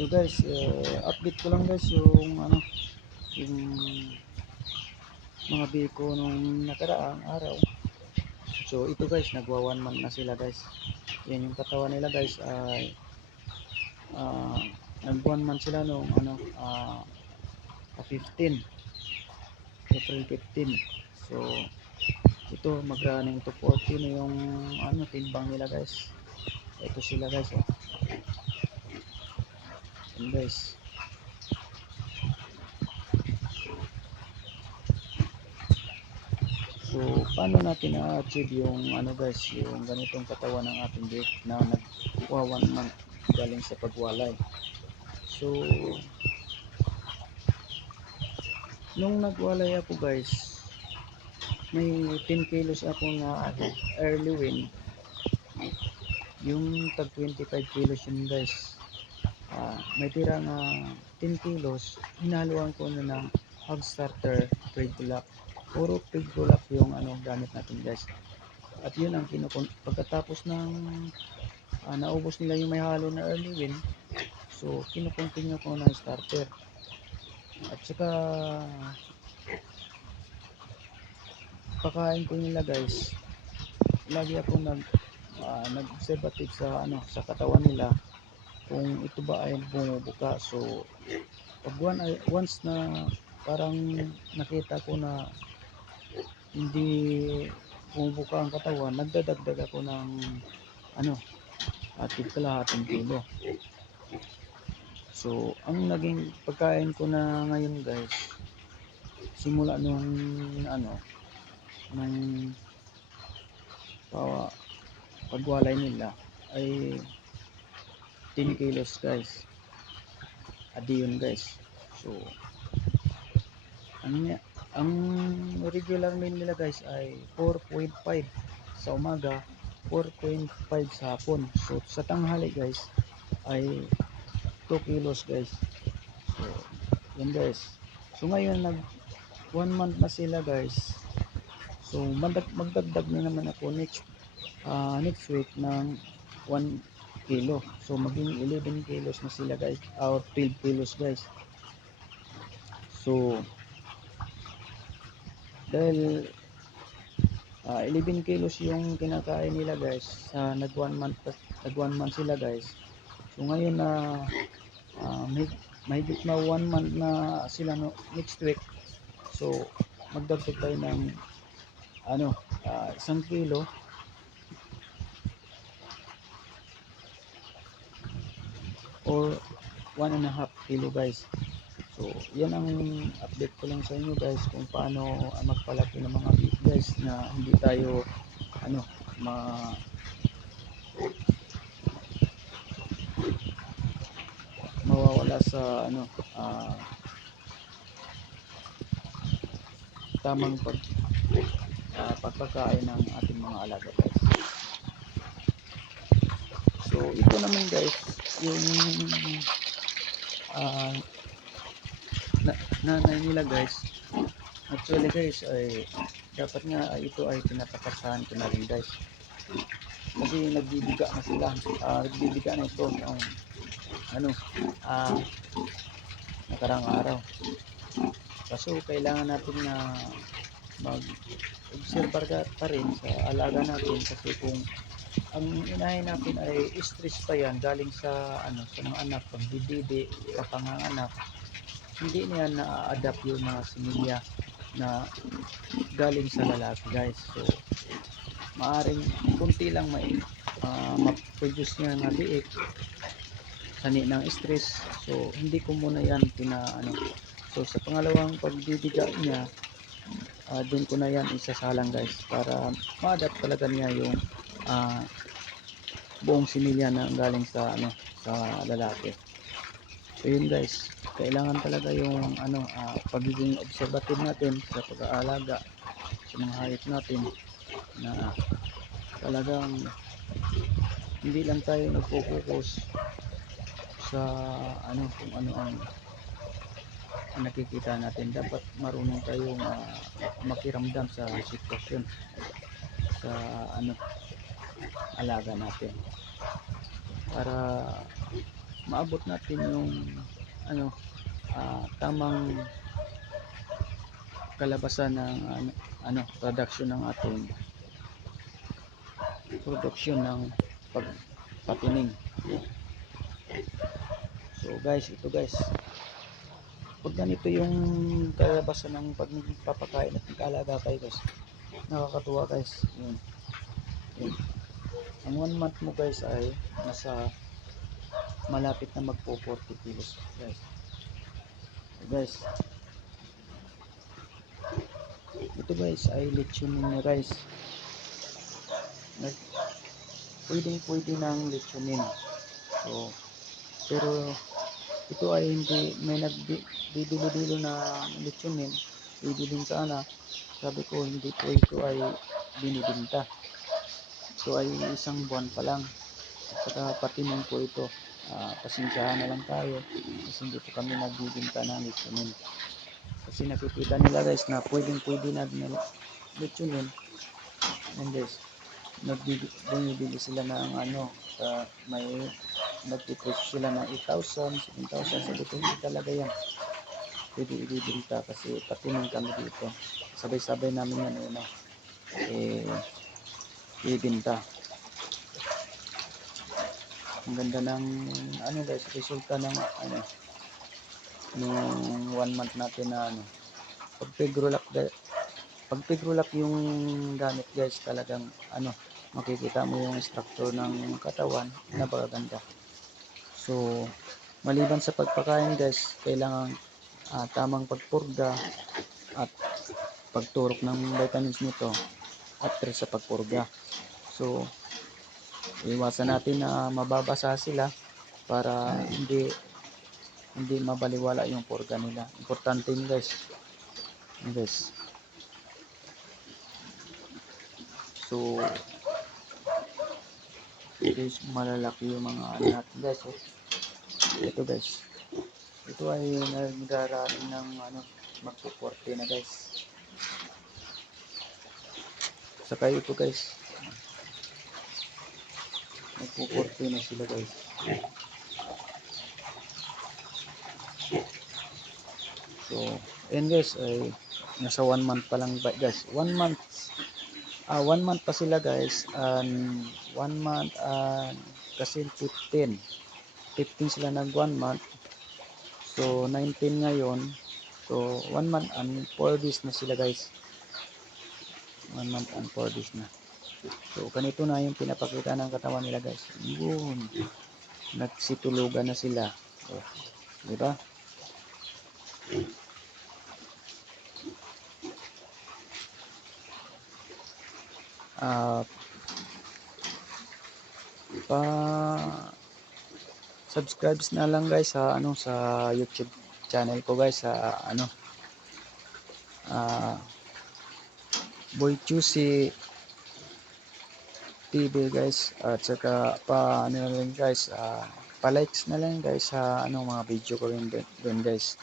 So guys, update ko lang guys yung yung mga biko nung nakaraang araw. So ito guys, nagwa 1 month na sila guys. Yan yung katawan nila guys ay nag 1 month sila nung 15, April 15. So ito mag-running to 40 na yung timbang nila guys. Ito sila guys, oh. Yan guys. So, paano natin na-achieve yung guys, yung ganitong katawan ng ating beef na nagwa 1 month galing sa pagwalay. So, nung nagwalay ako guys, may 10 kilos ako na early win. Yung tag 25 kilos yun guys. May tira na 10 kilos, hinaluan ko na ng hog starter trade block. Puro trade block yung gamit natin guys. At yun ang pagkatapos ng naubos nila yung may halo na early win, so kinukontinue ko ng starter. At saka pakain ko nila guys, lagi ako nag-observative sa katawan nila kung ito ba ay bumubuka. So pag once na parang nakita ko na hindi bumubuka ang katawan, nagdadagdag ako ng kalahating kilo. So ang naging pagkain ko na ngayon guys, simula nung pagwalay nila ay 10 kilos guys. Adi yun guys. So ang regular meal nila guys ay 4.5 sa umaga, 4.5 sa hapon. So sa tanghali guys ay 2 kilos guys. So yun guys. So ngayon nag 1 month na sila guys. So magdagdag na naman ako next week ng 1 kilo. So maging 11 kilos na sila guys, or 12 kilos guys. So dahil 11 kilos yung kinakain nila guys, nag 1 month sila guys. So ngayon na mahigit na 1 month na sila next week. So magdagdag tayo ng 1 kilo or 1.5 kilo guys. So yan ang update ko lang sa inyo guys, kung paano magpalaki ng mga beef guys na hindi tayo mawawala sa tamang pagpakain ng ating mga alaga guys. So ito naman guys yung nanay nila guys. Actually guys ay dapat nga ito ay pinapakasahan ko na rin guys, kasi nagbibiga na sila. Nagbibiga na ito yung nakarang araw. Kaso kailangan natin na mag-observe pa rin sa alaga natin, kasi kung ang inahin natin ay stress pa yan galing sa sa mga anak, pagbibibi, kapanganganak, hindi niya na-adapt yung mga similya na galing sa lalaki guys. So maaring kunti lang ma-produce niya na biik sani ng stress. So hindi ko muna yan so sa pangalawang pagbibiga niya, doon ko na yan isasalang guys, para ma-adapt talaga niya yung buong similya na galing sa sa lalaki. So yun guys, kailangan talaga yung pagiging observative natin sa pag-aalaga sa mga hayop natin, na talagang hindi lang tayo nagpo-focus sa kung ano ang nakikita natin. Dapat marunong tayong makiramdam sa sitwasyon sa alaga natin, para maabot natin yung ano tamang kalabasan ng production ng ating production ng pagpatining. So guys, ito guys, pag ganito yung kalabasan ng pagpapakain at pag-alaga kayo guys, nakakatuwa guys. Yun. Ang 1 month mo guys ay nasa malapit na magpo 40 kilos guys. So guys, ito guys ay lechonin niya guys. Pwede nang lechonin. So pero ito ay hindi, may nagbibilo-bilo na lechonin, bibilin sana. Sabi ko hindi po ito ay binibinta. Ito ay isang buwan pa lang. At saka patining po ito. Pasensyahan na lang tayo kasi hindi po kami nagbibinta ng lechonin. Kasi nakikita nila guys na pwede na lechonin. And guys, bumibili sila ng may nagtipreach sila ng 8,000, 7,000. Sabi ko hindi talaga yan pwede ibibinta kasi patining kami dito. Sabay-sabay namin yan ibinta. Ang ganda ng guys, resulta ng nung 1 month natin na pag pigrolak yung gamit guys, talagang makikita mo yung structure ng katawan, napakaganda. So maliban sa pagpakain guys, kailangan tamang pagpurga at pagturok ng vitamins nito after sa pagpurga. So iwasan natin na mababasa sila para hindi mabaliwala yung purga nila. Importante yun guys. So guys, malalaki yung mga natin guys. Ito guys, ito ay nagrarating ng magpo-40 na guys. Saka ito guys, magpo-40 na sila guys. So and guys ay nasa 1 month pa lang guys. 1 month pa sila guys, and 1 month kasi 15 sila nag 1 month. So 19 ngayon. So 1 month and 4 days na sila guys. 1 month and 4 days na. So ganito na yung pinapakita ng katawan nila guys. Yun. Nagsitulugan na sila. So, di ba? Subscribes na lang guys sa sa YouTube channel ko guys, sa Boy Chusi TV guys, at saka na lang guys, pa-likes na lang guys sa mga video ko rin doon guys.